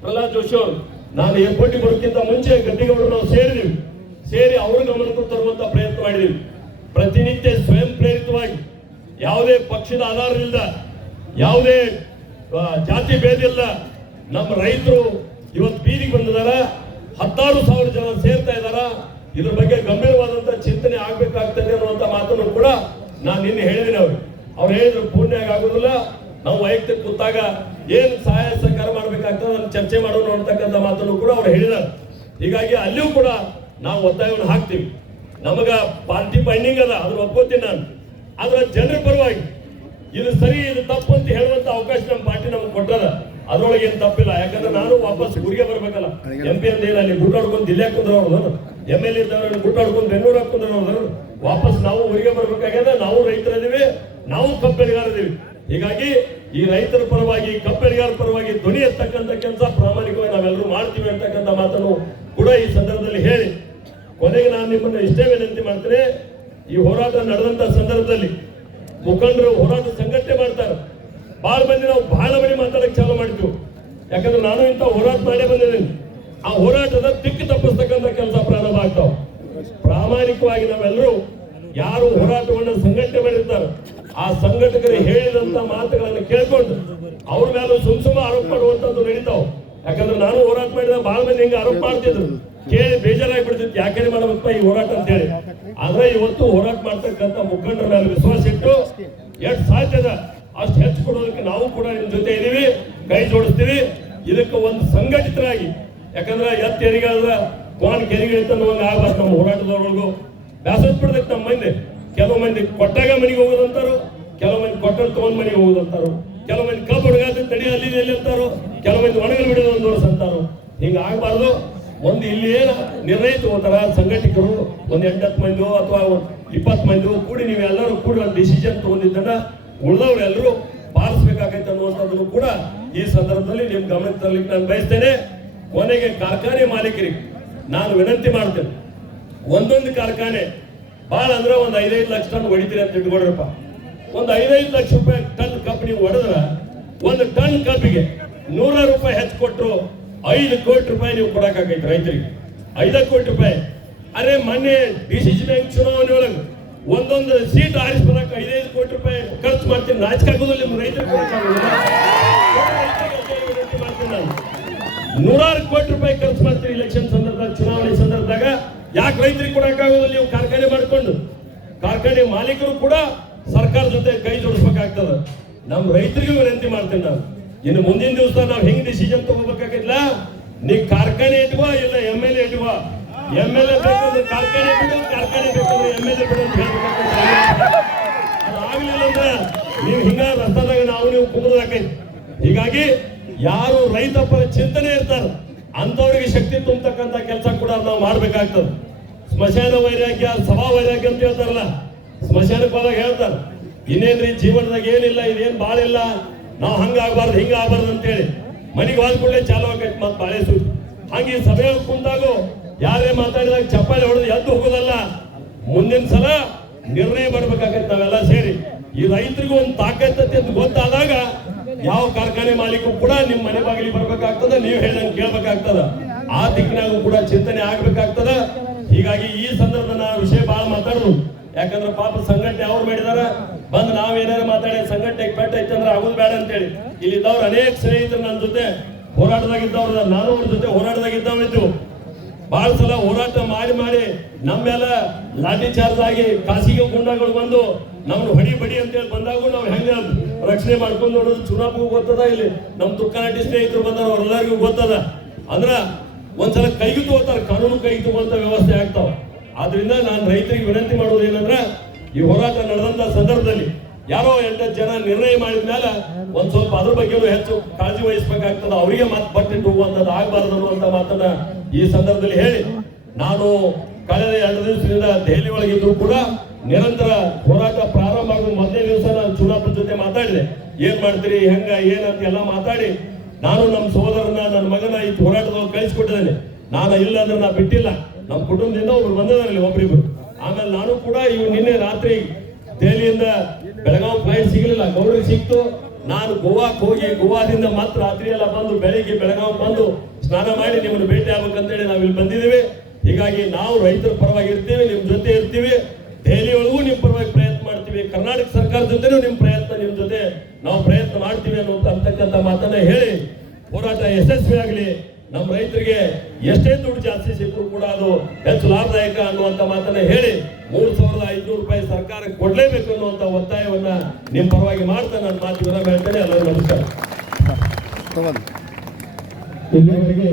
ಪ್ರಹ್ಲಾದ್ ಜೋಶಿ ಅವರು. ನಾನು ಏರ್ಪೋರ್ಟ್ಗೆ ಬರೋಕ್ಕಿಂತ ಮುಂಚೆ ಗದ್ದಿಗೌಡರು ನಾವು ಸೇರಿ ಅವ್ರ ಗಮನಕ್ಕೂ ತರುವಂತ ಪ್ರಯತ್ನ ಮಾಡಿದೀವಿ. ಪ್ರತಿನಿತ್ಯ ಸ್ವಯಂ ಪ್ರೇರಿತವಾಗಿ, ಯಾವುದೇ ಪಕ್ಷದ ಆಧಾರದಿಂದ, ಯಾವುದೇ ಜಾತಿ ಭೇದ ಇಲ್ಲ, ನಮ್ಮ ರೈತರು ಇವತ್ತು ಬೀದಿಗೆ ಬಂದಿದಾರ, 16,000 ಜನ ಸೇರ್ತಾ ಇದಾರ. ಇದ್ರ ಬಗ್ಗೆ ಗಂಭೀರವಾದಂತ ಚಿಂತನೆ ಆಗ್ಬೇಕಾಗ್ತದೆ ಅನ್ನುವಂತ ಮಾತನ್ನು ಕೂಡ ನಾನು ನಿನ್ನೆ ಹೇಳಿದ್ದೀನಿ. ಅವ್ರು ಹೇಳಿದ್ರು ಪೂರ್ಣ ಆಗೋದಿಲ್ಲ, ನಾವು ವೈಯಕ್ತಿಕ ಕೂತಾಗ ಏನ್ ಸಹಾಯ ಸಹಕಾರ ಮಾಡ್ಬೇಕಾಗ್ತದೆ ಅದನ್ನು ಚರ್ಚೆ ಮಾಡೋಣ ಅಂತಕ್ಕಂಥ ಮಾತನ್ನು ಕೂಡ ಅವ್ರು ಹೇಳಿದ್ದಾರೆ. ಹೀಗಾಗಿ ಅಲ್ಲಿಯೂ ಕೂಡ ನಾವು ಒತ್ತಾಯವನ್ನು ಹಾಕ್ತೀವಿ. ನಮಗ ಪಾರ್ಟಿ ಬೈಂಡಿಂಗ್ ಅದ, ಅದನ್ನ ಒಪ್ಕೋತೀನಿ ನಾನು. ಆದ್ರೆ ಜನರ ಪರವಾಗಿ ಇದು ಸರಿ ಇದು ತಪ್ಪು ಅಂತ ಹೇಳುವಂತ ಅವಕಾಶ ನಮ್ಮ ಪಾರ್ಟಿ ನಮ್ಗೆ ಕೊಟ್ಟದ, ಅದ್ರೊಳಗೆ ಏನ್ ತಪ್ಪಿಲ್ಲ. ಯಾಕಂದ್ರೆ ನಾನು ವಾಪಸ್ ಊರಿಗೆ ಬರ್ಬೇಕಲ್ಲ. MP ಅಂತ ಹೇಳಿ ಅಲ್ಲಿ ಗುಡ್ಡಾಡ್ಕೊಂಡು ದಿಲ್ಲಿ ಹಾಕಿದ್ರು ಅವ್ರು, MLA ಇದ್ದವ್ರು ಗುಡ್ಡಾಡ್ಕೊಂಡು ಬೆಂಗಳೂರು ಹಾಕಿದ್ರು ಅವ್ರು. ವಾಪಸ್ ನಾವು ಊರಿಗೆ ಬರ್ಬೇಕಾಗ್ಯದ. ನಾವು ರೈತರಿದ್ದೀವಿ, ನಾವು ಕಬ್ಬು ಬೆಳೆಗಾರದೀವಿ. ಹೀಗಾಗಿ ಈ ರೈತರ ಪರವಾಗಿ, ಕಬ್ಬು ಬೆಳೆಗಾರ ಪರವಾಗಿ ಧ್ವನಿ ಎತ್ತಕ್ಕಂಥ ಕೆಲಸ ಪ್ರಾಮಾಣಿಕವಾಗಿ ನಾವೆಲ್ಲರೂ ಮಾಡ್ತೀವಿ ಅಂತಕ್ಕಂಥ ಮಾತನ್ನು ಕೂಡ ಈ ಸಂದರ್ಭದಲ್ಲಿ ಹೇಳಿ, ಕೊನೆಗೆ ನಾನು ನಿಮ್ಮನ್ನು ಇಷ್ಟೇ ವಿನಂತಿ ಮಾಡ್ತೇನೆ. ಈ ಹೋರಾಟ ನಡೆದಂತ ಸಂದರ್ಭದಲ್ಲಿ ಮುಖಂಡರು ಹೋರಾಟ ಸಂಘಟನೆ ಮಾಡ್ತಾರೆ. ಬಹಳ ಮಂದಿ ಮಾತಾಡಕ್ಕೆ ಚಾಲು ಮಾಡಿದ್ವು. ಯಾಕಂದ್ರೆ ನಾನು ಇಂಥ ಹೋರಾಟ ಮಾಡೇ ಬಂದಿದ್ದೀನಿ. ಆ ಹೋರಾಟದ ದಿಕ್ಕು ತಪ್ಪಿಸ್ತಕ್ಕಂಥ ಕೆಲಸ ಪ್ರಾರಂಭ ಆಗ್ತಾವ. ಪ್ರಾಮಾಣಿಕವಾಗಿ ನಾವೆಲ್ಲರೂ ಯಾರು ಹೋರಾಟವನ್ನು ಸಂಘಟನೆ ಮಾಡಿರ್ತಾರೆ, ಆ ಸಂಘಟಕರು ಹೇಳಿದಂತ ಮಾತುಗಳನ್ನು ಕೇಳ್ಕೊಂಡು ಅವ್ರ ಮೇಲೆ ಸುಮ್ ಆರೋಪ ಮಾಡುವಂತದ್ದು ನಡೀತಾವ. ಯಾಕಂದ್ರೆ ನಾನು ಹೋರಾಟ ಮಾಡಿದ ಬಹಳ ಮಂದಿ ಹಿಂಗೆ ಆರೋಪ ಮಾಡ್ತಿದ್ರು, ಕೇಳಿ ಬೇಜಾರಾಗಿ ಬಿಡ್ತಿತ್ತು, ಯಾಕೆ ಮಾಡಬೇಕಪ್ಪ ಈ ಹೋರಾಟ ಅಂತ ಹೇಳಿ. ಆದ್ರೆ ಇವತ್ತು ಹೋರಾಟ ಮಾಡ್ತಕ್ಕಂಥ ಮುಖಂಡರ ಮೇಲೆ ವಿಶ್ವಾಸ ಇಟ್ಟು ಎಷ್ಟು ಸಾಧ್ಯದ ಅಷ್ಟು ಹೆಚ್ಚು ಕೊಡೋದಕ್ಕೆ ನಾವು ಕೂಡ ನಿಮ್ ಜೊತೆ ಇದೀವಿ, ಕೈ ಜೋಡಿಸ್ತೀವಿ. ಇದಕ್ಕೆ ಒಂದು ಸಂಘಟಿತರಾಗಿ, ಯಾಕಂದ್ರೆ ಎತ್ತು ಹೆರಿಗಾದ್ರ ಕೋನ್ ಕೆರಿಗೆ ಅನ್ನುವಂಗ ಆಗ್ಬಾರ್ದು. ನಮ್ಮ ಹೋರಾಟದವ್ರಿಗೂ ಬ್ಯಾಸತ್ ಬಿಡ್ದೈತೆ ನಮ್ಮ ಮಂದಿ. ಕೆಲವು ಮಂದಿ ಕೊಟ್ಟಾಗ ಮನೆಗೆ ಹೋಗೋದಂತಾರು, ಕೆಲವು ಮಂದಿ ಕೊಟ್ಟರು ತಗೊಂಡ್ ಮನೆಗೆ ಹೋಗೋದಂತಾರು, ಕೆಲವು ಮಂದಿ ಕಬ್ಬು ಹುಡುಗಾದ ತಡಿ ಅಲ್ಲಿ ಎಲ್ಲಿ ಅಂತಾರು, ಕೆಲವು ಮಂದಿ ಒಣಗಲ್ ಬಿಡೋದು 1 ವರ್ಷ ಅಂತಾರು. ಹಿಂಗ ಆಗ್ಬಾರ್ದು. ಒಂದು ಇಲ್ಲಿ ಏನ ನಿರ್ಣಯ ತಗೋತಾರ ಸಂಘಟಕರು, ಒಂದು 8-10 ಮಂದಿಯೋ ಅಥವಾ 20 ಮಂದಿಯೋ ಕೂಡಿ ನೀವೆಲ್ಲರೂ ಕೂಡಿ ಒಂದು ಡಿಸಿಷನ್ ತಗೊಂಡಿದ್ದನ್ನ ಉಳಿದವರೆಲ್ಲರೂ ಪಾಲಿಸಬೇಕಾಗೈತೆ ಅನ್ನುವಂಥದ್ದನ್ನು ಕೂಡ ಈ ಸಂದರ್ಭದಲ್ಲಿ ನಿಮ್ ಗಮನಕ್ಕೆ ತರಲಿಕ್ಕೆ ನಾನು ಬಯಸ್ತೇನೆ. ಕೊನೆಗೆ ಕಾರ್ಖಾನೆ ಮಾಲೀಕರಿಗೆ ನಾನು ವಿನಂತಿ ಮಾಡ್ತೇನೆ, ಒಂದೊಂದು ಕಾರ್ಖಾನೆ ಭಾಳ ಅಂದ್ರೆ ಒಂದು 5-5 ಲಕ್ಷ ಟನ್ ಹೊಡಿತೀರಿ ಅಂತ ಇಟ್ಕೊಳ್ರಪ್ಪ. ಒಂದು 5-5 ಲಕ್ಷ ರೂಪಾಯಿ ಟನ್ ಕಬ್ಬು ನೀವು ಹೊಡೆದ್ರ ಒಂದು ಟನ್ ಕಬ್ಬಿಗೆ 100 ರೂಪಾಯಿ ಹೆಚ್ಚು ಕೊಟ್ಟರು 5 ಕೋಟಿ ರೂಪಾಯಿ ನೀವು ಕೊಡಕ್ಕಾಗೈತೆ ರೈತರಿಗೆ. 5 ಕೋಟಿ ರೂಪಾಯಿ. ಅರೆ ಮೊನ್ನೆ ಡಿಸಿಸಿ ಬ್ಯಾಂಕ್ ಚುನಾವಣೆ ಒಳಗೆ ಒಂದೊಂದು ಸೀಟ್ ಆರಿಸಿ ಬರಕ್ಕೆ 5-5 ಕೋಟಿ ರೂಪಾಯಿ ಖರ್ಚು ಮಾಡ್ತೀನಿ. ನಾಚಿಕಾಗೋದಿಲ್ಲ ನಿಮ್ಮ ರೈತರಿಗೆ ಕೊಡಕ್ಕಾಗೋದಿಲ್ಲ. ನೂರಾರು ಕೋಟಿ ರೂಪಾಯಿ ಖರ್ಚು ಮಾಡ್ತೀರಿ ಇಲೆಕ್ಷನ್ ಸಂದರ್ಭದಾಗ, ಚುನಾವಣೆ ಸಂದರ್ಭದಾಗ. ಯಾಕೆ ರೈತರಿಗೆ ಕೊಡಕ್ಕಾಗೋದಿಲ್ಲ? ನೀವು ಕಾರ್ಖಾನೆ ಮಾಡ್ಕೊಂಡು ಕಾರ್ಖಾನೆ ಮಾಲೀಕರು ಕೂಡ ಸರ್ಕಾರ ಜೊತೆ ಕೈ ಜೋಡಿಸ್ಬೇಕಾಗ್ತದ. ನಮ್ಮ ರೈತರಿಗೂ ವಿನಂತಿ ಮಾಡ್ತೇನೆ ನಾನು, ಇನ್ನು ಮುಂದಿನ ದಿವಸ ನಾವು ಹೆಂಗ್ ಡಿಸಿಷನ್ ತಗೋಬೇಕಾಗಿಲ್ಲ. ನೀ ಕಾರ್ಖಾನೆ ಇಟ್ಕೋ, ಇಲ್ಲ MLA ಇಟ್ಕೋ. MLA ಬೇಕಾದ್ರೆ ಕಾರ್ಖಾನೆ ಬಿಡು, ಕಾರ್ಖಾನೆ ಬೇಕಾದ್ರೆ MLA ಬಿಡು ಅಂತ ಹೇಳ್ಬೇಕಾಗ್ತದೆ. ಅದಾಗ್ಲಿಲ್ಲ ಅಂದ್ರೆ ನೀವು ಹಿಂಗ ರಸ್ತಾದಾಗ ನಾವು ನೀವು ಕುದುರದಾಕೈತಿ. ಹೀಗಾಗಿ ಯಾರು ರೈತ ಪರ ಚಿಂತನೆ ಇರ್ತಾರ ಅಂತವ್ರಿಗೆ ಶಕ್ತಿ ತುಂಬತಕ್ಕಂತ ಕೆಲಸ ಕೂಡ ನಾವು ಮಾಡ್ಬೇಕಾಗ್ತದೆ. ಸ್ಮಶಾನ ವೈರಾಗ್ಯ, ಸಭಾ ವೈರಾಗ್ಯ ಅಂತ ಹೇಳ್ತಾರಲ್ಲ, ಸ್ಮಶಾನಕ್ಕೆ ಹೋದಾಗ ಹೇಳ್ತಾರ ಇನ್ನೇನ್ರಿ ಜೀವನದಾಗ ಏನಿಲ್ಲ, ಇದೇನ್ ಬಾಳಿಲ್ಲ, ನಾವು ಹಂಗಾಗಬಾರ್ದು ಹಿಂಗಾಗಬಾರ್ದು ಅಂತೇಳಿ ಮನೆಗೆ ಹೋದ ಕೂಡಲೇ ಚಾಲು ಆಗೈತೆ ಮತ್ತೆ ಬಾಳೆ ಸುದ್ದಿ. ಹಂಗೆ ಸಭೆ ಕುಂತಾಗು ಯಾರೇ ಮಾತಾಡಿದಾಗ ಚಪ್ಪಾಳೆ ಹೊಡೆದು ಎದ್ದು ಹೋಗೋದಲ್ಲ. ಮುಂದಿನ ಸಲ ನಿರ್ಣಯ ಮಾಡ್ಬೇಕಾಗತ್ತೆ ನಾವೆಲ್ಲ ಸೇರಿ. ಈ ರೈತರಿಗೂ ಒಂದು ತಾಕತ್ತತೆ ಅಂತ ಗೊತ್ತಾದಾಗ ಯಾವ ಕಾರ್ಖಾನೆ ಮಾಲೀಕರು ಕೂಡ ನಿಮ್ಮ ಮನೆ ಬಾಗಿಲಿಗೆ ಬರ್ಬೇಕಾಗ್ತದ, ನೀವು ಹೇಳ್ದಂಗೆ ಕೇಳ್ಬೇಕಾಗ್ತದ. ಆ ದಿಕ್ಕಿನಾಗೂ ಕೂಡ ಚಿಂತನೆ ಆಗ್ಬೇಕಾಗ್ತದ. ಹೀಗಾಗಿ ಈ ಸಂದರ್ಭದ ವಿಷಯ ಬಹಳ ಮಾತಾಡೋದು, ಯಾಕಂದ್ರೆ ಪಾಪ ಸಂಘಟನೆ ಅವ್ರು ಮಾಡಿದಾರ, ಬಂದು ನಾವೇನಾರು ಮಾತಾಡಿ ಸಂಘಟನೆಗೆ ಪೆಟ್ಟ ಐತೆ ಅಂದ್ರೆ ಆಗೋದು ಬೇಡ ಅಂತೇಳಿ ಇಲ್ಲಿದ್ದವ್ರು ಅನೇಕ ಸ್ನೇಹಿತರು ನನ್ನ ಜೊತೆ ಹೋರಾಟದಾಗಿದ್ದವ್ರ, ನಾನು ಅವ್ರ ಜೊತೆ ಹೋರಾಟದಾಗಿದ್ದಾವಿದ್ದು. ಬಹಳ ಸಲ ಹೋರಾಟ ಮಾಡಿ ಮಾಡಿ ನಮ್ಮೆಲ್ಲ ಲಾಠಿ ಚಾರ್ಜ್ ಆಗಿ ಖಾಸಗಿ ಗುಂಡಾಗಳು ಬಂದು ನಮ್ಗೆ ಹೊಡಿ ಬಡಿ ಅಂತೇಳಿ ಬಂದಾಗೂ ನಾವು ಹೆಂಗ ರಕ್ಷಣೆ ಮಾಡ್ಕೊಂಡು ನೋಡೋದು ಚುನಾವಣೆಗೂ ಗೊತ್ತದ. ಇಲ್ಲಿ ನಮ್ಮ ತುಕ್ಕನಾಟಿ ಸ್ನೇಹಿತರು ಬಂದಾರ, ಅವ್ರೆಲ್ಲರಿಗೂ ಗೊತ್ತದ. ಅಂದ್ರ ಒಂದ್ಸಲ ಕೈಗೆ ತಗೋತಾರ, ಕಾನೂನು ಕೈಗೆ ತಗೋಂತ ವ್ಯವಸ್ಥೆ ಆಗ್ತಾವ. ಆದ್ರಿಂದ ನಾನು ರೈತರಿಗೆ ವಿನಂತಿ ಮಾಡೋದು ಏನಂದ್ರ, ಈ ಹೋರಾಟ ನಡೆದಂತ ಸಂದರ್ಭದಲ್ಲಿ ಯಾರೋ 8 ಜನ ನಿರ್ಣಯ ಮಾಡಿದ ಮೇಲೆ ಒಂದ್ ಸ್ವಲ್ಪ ಅದ್ರ ಬಗ್ಗೆನೂ ಹೆಚ್ಚು ಕಾಳಜಿ ವಹಿಸ್ಬೇಕಾಗ್ತದ. ಅವರಿಗೆ ಮತ್ತೆ ಬಟ್ಟಿಟ್ಟು ಹೋಗುವಂತದ್ದು ಆಗ್ಬಾರ್ದು ಅನ್ನುವಂತ ಮಾತನ್ನ ಈ ಸಂದರ್ಭದಲ್ಲಿ ಹೇಳಿ, ನಾನು ಕಳೆದ 2 ದಿವಸದಿಂದ ದೆಹಲಿ ಒಳಗಿದ್ರು ಕೂಡ ನಿರಂತರ ಹೋರಾಟ ಪ್ರಾರಂಭ ಆಗುವ ಮೊದಲನೇ ದಿವಸ ನಾನು ಚುನಾವಣೆ ಜೊತೆ ಮಾತಾಡಿದೆ. ಏನ್ ಮಾಡ್ತೀರಿ, ಹೆಂಗ ಏನಂತ ಎಲ್ಲ ಮಾತಾಡಿ ನಾನು ನಮ್ಮ ಸೋದರನ, ನನ್ನ ಮಗನ ಈ ಹೋರಾಟದೊಳಗೆ ಕಳಿಸ್ಕೊಟ್ಟಿದ್ದೇನೆ. ನಾನು ಇಲ್ಲ ಅಂದ್ರೆ ನಾ ಬಿಟ್ಟಿಲ್ಲ. ನಮ್ಮ ಕುಟುಂಬದಿಂದ ಒಬ್ರು ಬಂದಿದ್ದಾರಲ್ಲಿ, ಒಬ್ರಿಬ್ರು. ಆಮೇಲೆ ನಾನು ಕೂಡ ಇವ್ ನಿನ್ನೆ ರಾತ್ರಿ ದೆಹಲಿಯಿಂದ ಬೆಳಗಾವಿ ಫ್ಲೈಟ್ ಸಿಗಲಿಲ್ಲ, ಗೌರಿಗೆ ಸಿಕ್ತು. ನಾನು ಗೋವಾಕ್ ಹೋಗಿ ಗೋವಾದಿಂದ ಮತ್ತೆ ರಾತ್ರಿ ಎಲ್ಲ ಬಂದು ಬೆಳಿಗ್ಗೆ ಬೆಳಗಾವಿ ಬಂದು ಸ್ನಾನ ಮಾಡಿ ನಿಮ್ಮನ್ನು ಭೇಟಿ ಆಗ್ಬೇಕಂತೇಳಿ ನಾವಿಲ್ಲಿ ಬಂದಿದ್ದೀವಿ. ಹೀಗಾಗಿ ನಾವು ರೈತರ ಪರವಾಗಿ ಇರ್ತೀವಿ, ನಿಮ್ ಜೊತೆ ಇರ್ತೀವಿ. ದೆಹಲಿ ಒಳಗೂ ನಿಮ್ ಪರವಾಗಿ ಪ್ರಯತ್ನ ಮಾಡ್ತೀವಿ. ಕರ್ನಾಟಕ ಸರ್ಕಾರ ಜೊತೆನೂ ನಿಮ್ ಜೊತೆ ನಾವು ಪ್ರಯತ್ನ ಮಾಡ್ತೀವಿ ಅಂತಕ್ಕಂಥ ಮಾತನ್ನ ಹೇಳಿ, ಹೋರಾಟ ಯಶಸ್ವಿ ಆಗಲಿ. ನಮ್ಮ ರೈತರಿಗೆ ಎಷ್ಟೇ ದುಡ್ಡು ಜಾಸ್ತಿ ಸಿಕ್ಕರೂ ಕೂಡ ಅದು ಹೆಚ್ಚು ಲಾಭದಾಯಕ ಅನ್ನುವಂತ ಮಾತನ್ನ ಹೇಳಿ 3,500 ರೂಪಾಯಿ ಸರ್ಕಾರಕ್ಕೆ ಕೊಡ್ಲೇಬೇಕು ಅನ್ನುವಂತ ಒತ್ತಾಯವನ್ನ ನಿಮ್ ಪರವಾಗಿ ಮಾಡ್ತಾ ನಾನು ಮಾತು ವಿರಾಮ ಹೇಳ್ತೇನೆ. ಎಲ್ಲರೂ ನಮಸ್ಕಾರ. ಇಲ್ಲಿವರೆಗೆ